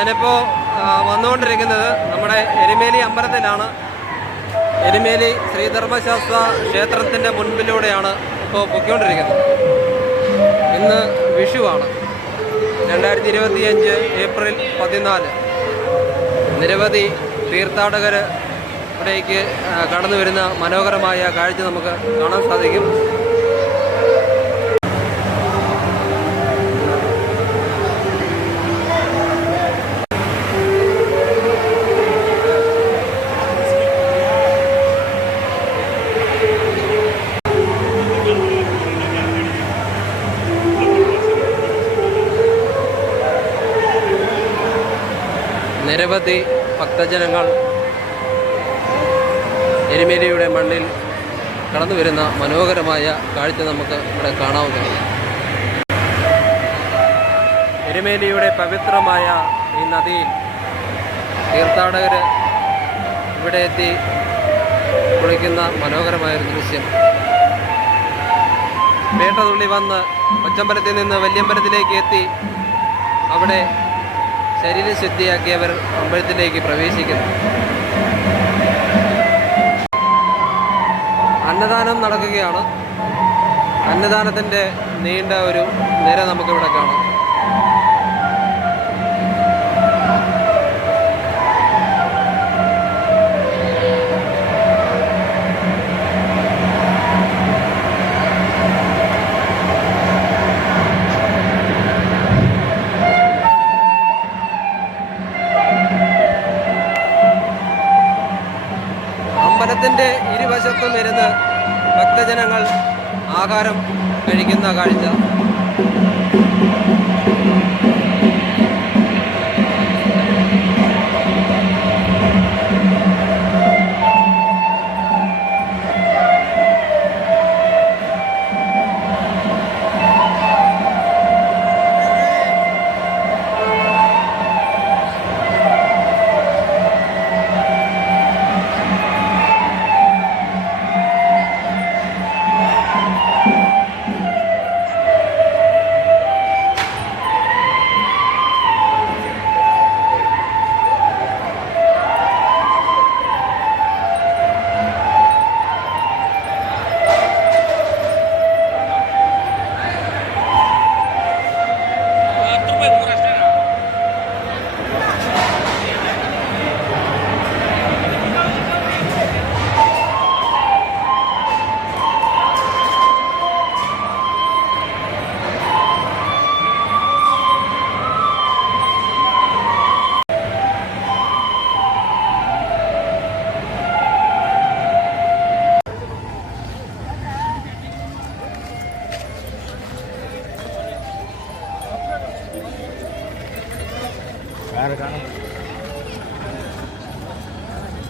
ഞാനിപ്പോൾ വന്നുകൊണ്ടിരിക്കുന്നത് നമ്മുടെ എരുമേലി അമ്പലത്തിലാണ്. എരുമേലി ശ്രീധർമ്മശാസ്ത്ര ക്ഷേത്രത്തിന്റെ മുൻപിലൂടെയാണ് ഇപ്പോൾ പൊയ്ക്കൊണ്ടിരിക്കുന്നത്. ഇന്ന് വിഷുവാണ്. രണ്ടായിരത്തി ഇരുപത്തിയഞ്ച് ഏപ്രിൽ പതിനാല്. നിരവധി തീർത്ഥാടകർ ഇവിടേക്ക് കടന്നു വരുന്ന മനോഹരമായ കാഴ്ച നമുക്ക് കാണാൻ സാധിക്കും. നിരവധി ഭക്തജനങ്ങൾ എരുമേലിയുടെ മണ്ണിൽ കടന്നു വരുന്ന മനോഹരമായ കാഴ്ച നമുക്ക് ഇവിടെ കാണാവുന്നതാണ്. എരുമേലിയുടെ പവിത്രമായ ഈ നദിയിൽ തീർത്ഥാടകർ ഇവിടെ എത്തി കുളിക്കുന്ന മനോഹരമായൊരു ദൃശ്യം. വേട്ടതുള്ളി വന്ന് ഒച്ചമ്പലത്തിൽ നിന്ന് വല്യമ്പലത്തിലേക്ക് എത്തി അവിടെ ശരീരശുദ്ധിയാക്കിയവർ അമ്പലത്തിലേക്ക് പ്രവേശിക്കുന്നു. അന്നദാനം നടക്കുകയാണ്. അന്നദാനത്തിന്റെ നീണ്ട ഒരു നിര നമുക്കിവിടെ കാണാം. ഇരുന്ന് ഭക്തജനങ്ങൾ ആഹാരം കഴിക്കുന്ന കാഴ്ച.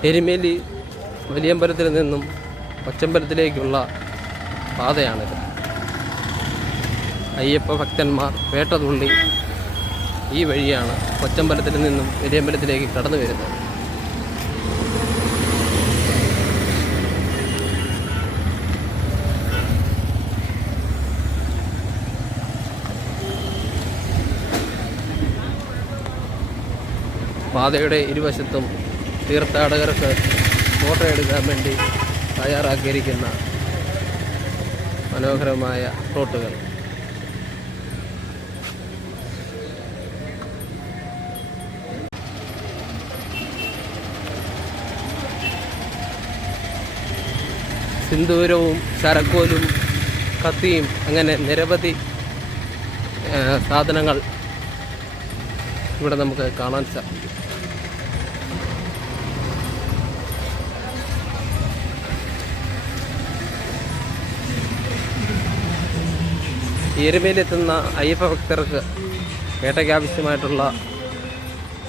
എരുമേലി വലിയമ്പലത്തിൽ നിന്നും ഒച്ചമ്പലത്തിലേക്കുള്ള പാതയാണിത്. അയ്യപ്പ ഭക്തന്മാർ വേട്ടതുള്ളി ഈ വഴിയാണ് കൊച്ചമ്പലത്തിൽ നിന്നും വലിയമ്പലത്തിലേക്ക് കടന്നു വരുന്നത്. പാതയുടെ ഇരുവശത്തും തീർത്ഥാടകർക്ക് ഫോട്ടോ എടുക്കാൻ വേണ്ടി തയ്യാറാക്കിയിരിക്കുന്ന മനോഹരമായ പ്ലോട്ടുകൾ. സിന്ദൂരവും ചരക്കോലും കത്തിയും അങ്ങനെ നിരവധി സാധനങ്ങൾ ഇവിടെ നമുക്ക് കാണാൻ സാധിക്കും. എരുമയിലെത്തുന്ന അയ്യപ്പ ഭക്തർക്ക് വേട്ടയ്ക്ക് ആവശ്യമായിട്ടുള്ള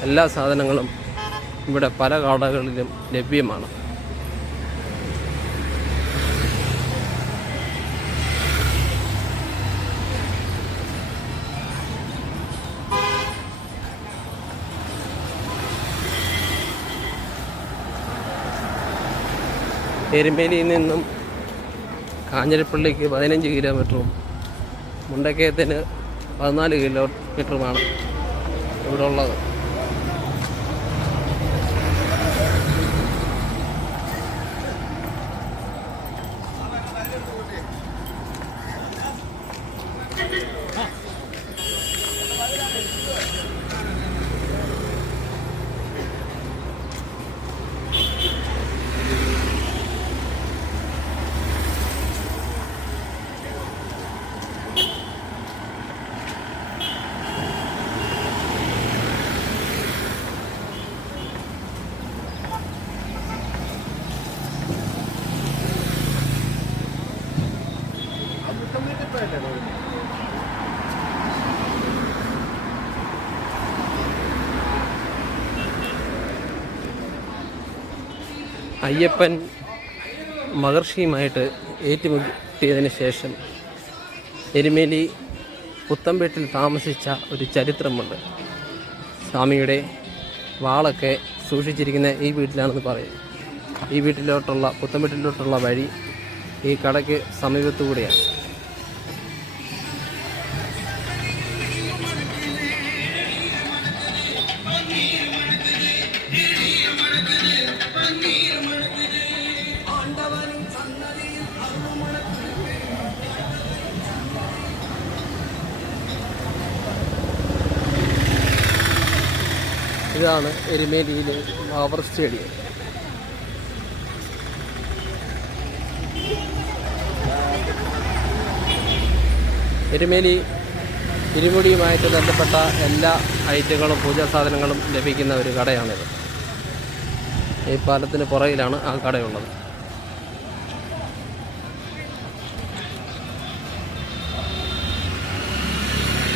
എല്ലാ സാധനങ്ങളും ഇവിടെ പല കടകളിലും ലഭ്യമാണ്. എരുമേലിയിൽ നിന്നും കാഞ്ഞിരപ്പള്ളിക്ക് പതിനഞ്ച് കിലോമീറ്ററും മുണ്ടക്കയത്തിന് പതിനാല് കിലോമീറ്ററുമാണ് ഇവിടെ ഉള്ളത്. അയ്യപ്പൻ മഹർഷിയുമായിട്ട് ഏറ്റുമുട്ടിയതിന് ശേഷം എരുമേലി പുത്തമ്പേട്ടിൽ താമസിച്ച ഒരു ചരിത്രമുണ്ട്. സ്വാമിയുടെ വാളൊക്കെ സൂക്ഷിച്ചിരിക്കുന്ന ഈ വീട്ടിലാണെന്ന് പറയും. ഈ വീട്ടിലോട്ടുള്ള പുത്തമ്പേട്ടിലോട്ടുള്ള വഴി ഈ കടയ്ക്ക് സമീപത്തു കൂടിയാണ് ഇതാണ് എരുമേലിയിലെ മാവർ സ്റ്റേഡിയം. എരുമേലി ഇരുമുടിയുമായിട്ട് ബന്ധപ്പെട്ട എല്ലാ ഐറ്റങ്ങളും പൂജാ സാധനങ്ങളും ലഭിക്കുന്ന ഒരു കടയാണിത്. ഈ പാലത്തിന് പുറകിലാണ് ആ കടയുള്ളത്.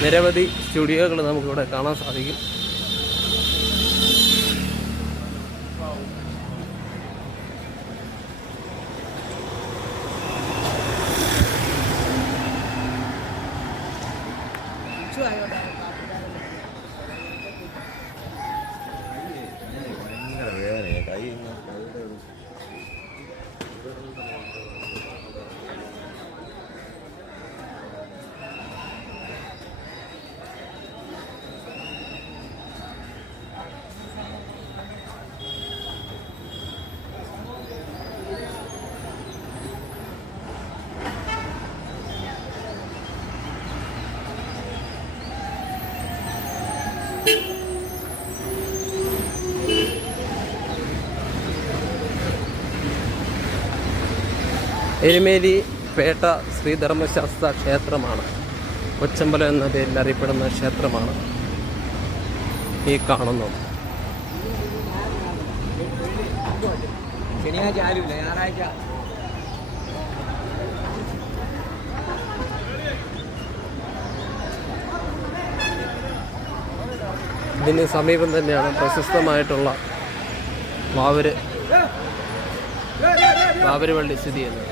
നിരവധി സ്റ്റുഡിയോകൾ നമുക്കിവിടെ കാണാൻ സാധിക്കും. എരുമേലി പേട്ട ശ്രീധർമ്മശാസ്ത്ര ക്ഷേത്രമാണ്. കൊച്ചമ്പലം എന്ന പേരിൽ അറിയപ്പെടുന്ന ക്ഷേത്രമാണ് ഈ കാണുന്നത്. ശനിയാഴ്ച ആരുമില്ല ഞായറാഴ്ച. ഇതിന് സമീപം തന്നെയാണ് പ്രശസ്തമായിട്ടുള്ള വാവര് വാവര് പള്ളി സ്ഥിതി ചെയ്യുന്നത്.